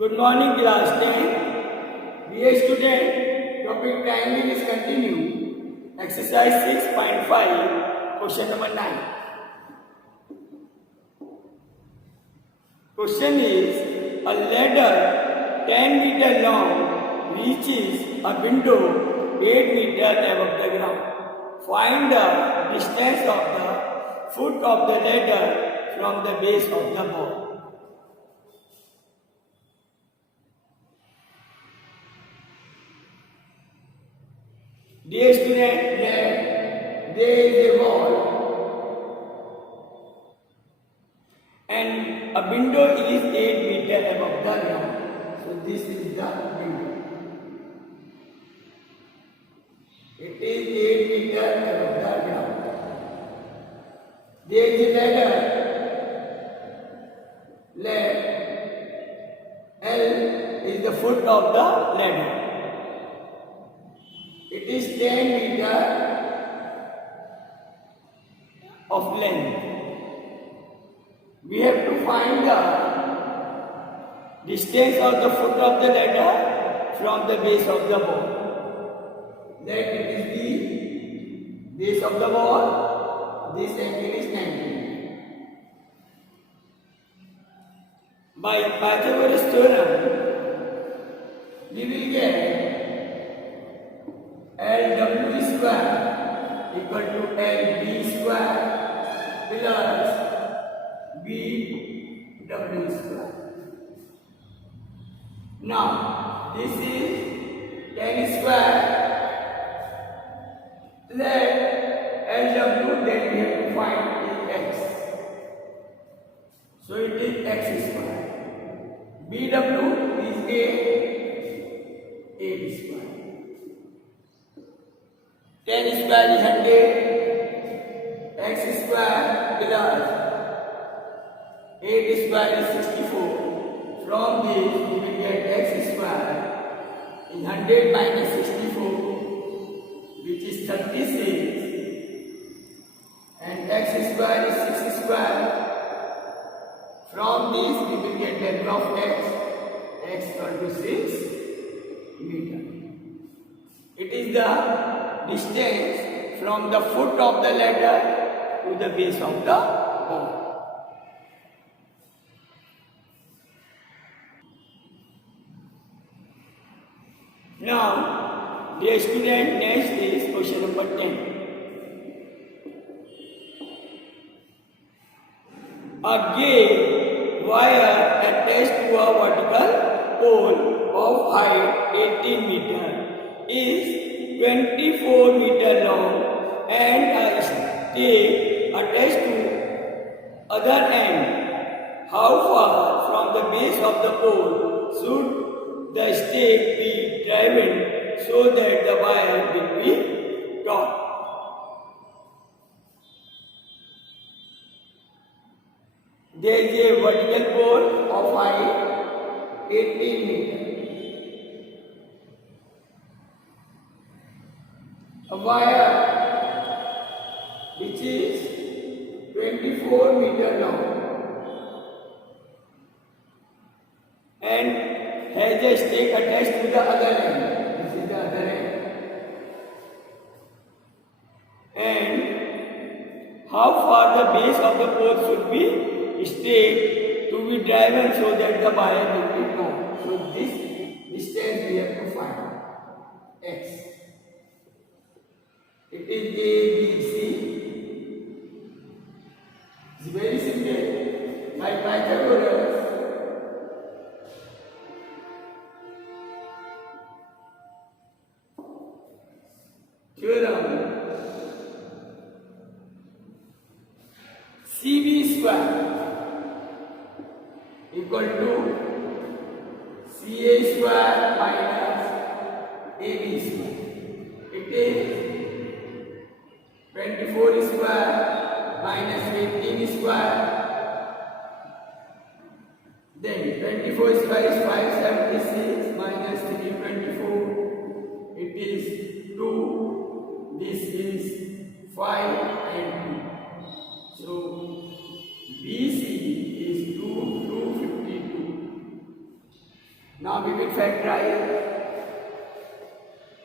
Good morning, class 10. Dear student, topic triangle is continue. Exercise 6.5, question number 9. Question is, a ladder 10 meter long reaches a window 8 meter above the ground. Find the distance of the foot of the ladder from the base of the wall. Dear student, there is a wall and a window is 8 meter above the ground. So this is the window. It is 8 meter above the ground. There is a ladder. L is the foot of the ladder. It is 10 meter of length. We have to find the distance of the foot of the ladder from the base of the wall. That it is the base of the wall. This angle is 90. By Pythagoras theorem, we will get LW square equal to LB square plus BW square. Now, this is 10 square. Let LW that we have to find is x. So it is x square. BW is 8 square. 10 square is 100, x square plus 8 square is 64. From this we will get x square is 100 minus 64, which is 36, and x square is 6 square. From this we will get value of x equal to 6 meter. It is the distance from the foot of the ladder to the base of the wall. Now, dear student, next is question number 10. A gauge wire attached to a vertical pole of height 18 meter is 24 meter long and a stake attached to other end. How far from the base of the pole should the stake be driven so that the wire will be taut? There is a vertical pole of height 18 meter. A wire which is 24 meter long and has a stake attached to the other end. This is the other end. And how far the base of the pole should be staked to be driven so that the wire will be taut. So this distance we have to find, x. It is A, B, C. It's very simple. By Pythagoras, theorem, CB square equal to CA square minus AB square. It is 24 square minus 18 square. Then 24 square is 576 minus 324. It is 2. This is 5 and 2. So BC is 252. Now we will factorize.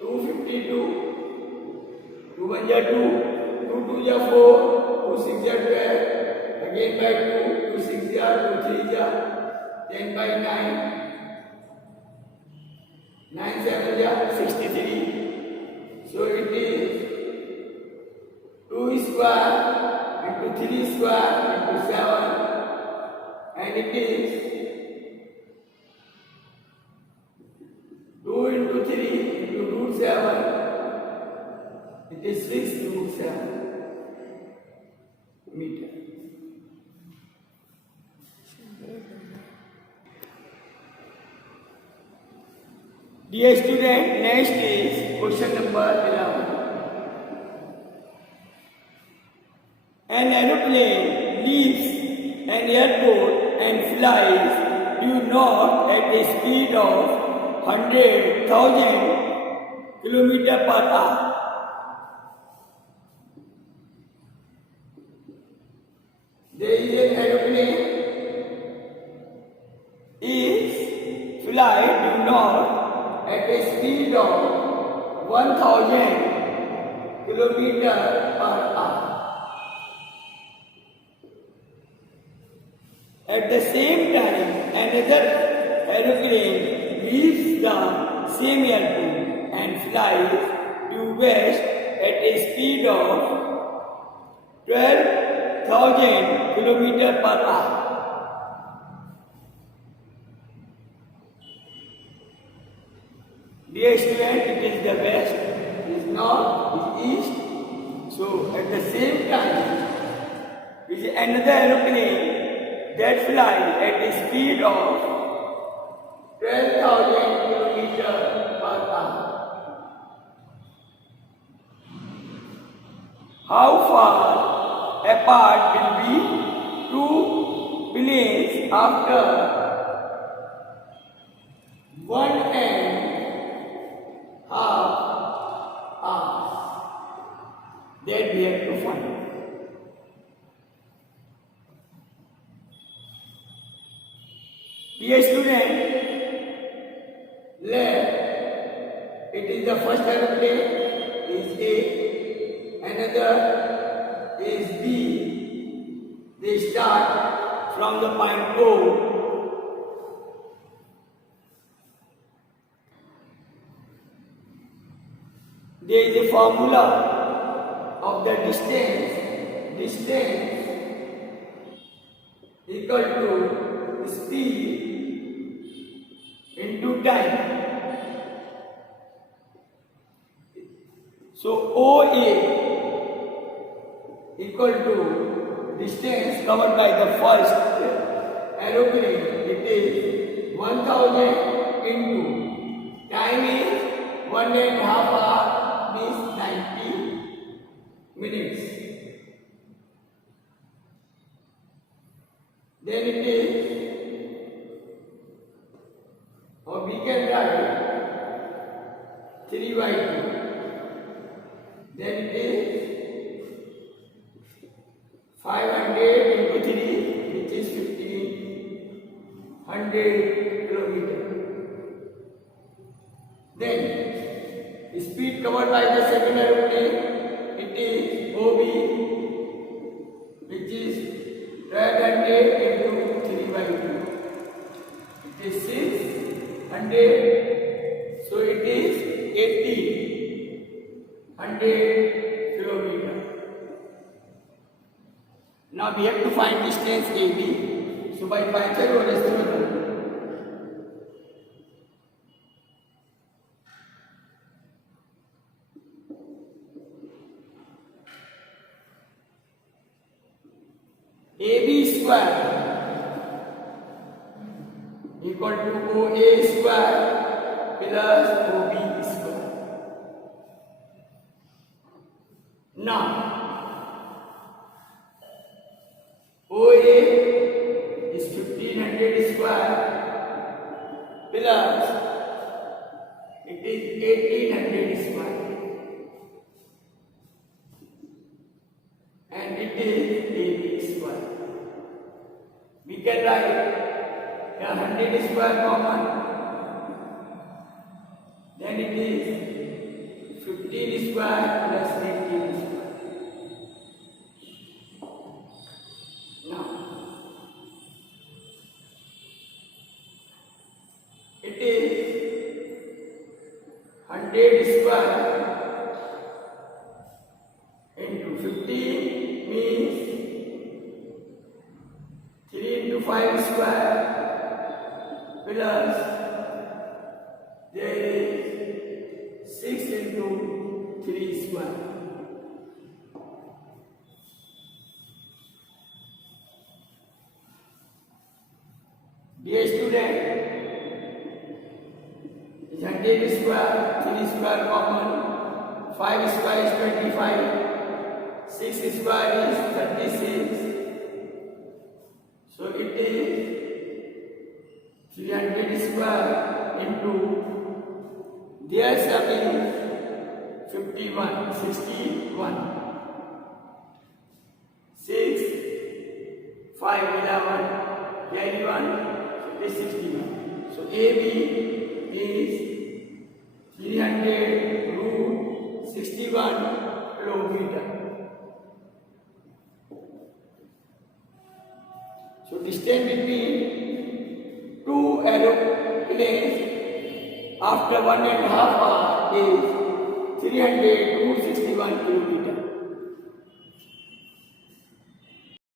252, 2 1 are 2, 2 2 are 4, 2 6 are 12, again by 2, 2 6 are 2 3 are 10 by 9, 9 7 are 63. So it is 2 square into 3 square into 7, and it is 2 into 3 into root 7, it is 6 root 7 meter. Dear student, next is question number 11. An aeroplane leaves an airport and flies due north at a speed of 100,000 kilometers per hour. There is an aeroplane is fly due north at a speed of 1,000 kilometers per hour. At the same time, another aeroplane leaves the same airport and flies due west at a speed of 12,000 kilometers per hour. Dear student, it is the west, it is north, it is east. So at the same time, is another aeroplane that flies at a speed of 12,000 kilometers per hour. How far apart will be two planes after 1.5 hours? That we have to find. Dear student, left, it is the first aeroplane, is A, another is B. They start from the point O. There is a formula of the distance equal to speed into time. So OA equal to distance covered by the first aeroplane. It is 1,000 into time is 1.5 hours means 90 minutes. Then it is, or we can write 3 by 2. Then it is 500 into 3, which is 1500 kilometers. Then speed covered by the second aeroplane, it is OB, which is 1200 into 3 by 2. It is 600, so it is 1800 kilometers. Now we have to find distance AB. So by Pythagoras theorem, AB square equal to OA square plus OB square. Now OA is 1500 square plus it is 1800 square, and it is AB square. We can write 100 square common, then it is 15 square plus 18 square. Now, it is 100 square into 15 means 3 into 5 square plus there is 6 into 3 square. Dear student, 100 square, 3 square common, 5 square is 25, 6 square is 36. So it is 300 square into their sum is 51, 61. 6, 5, 11, carry 1, it is 61. So AB is 300 root 61 kilometer. So distance between two aeroplanes after 1.5 hours is 300 root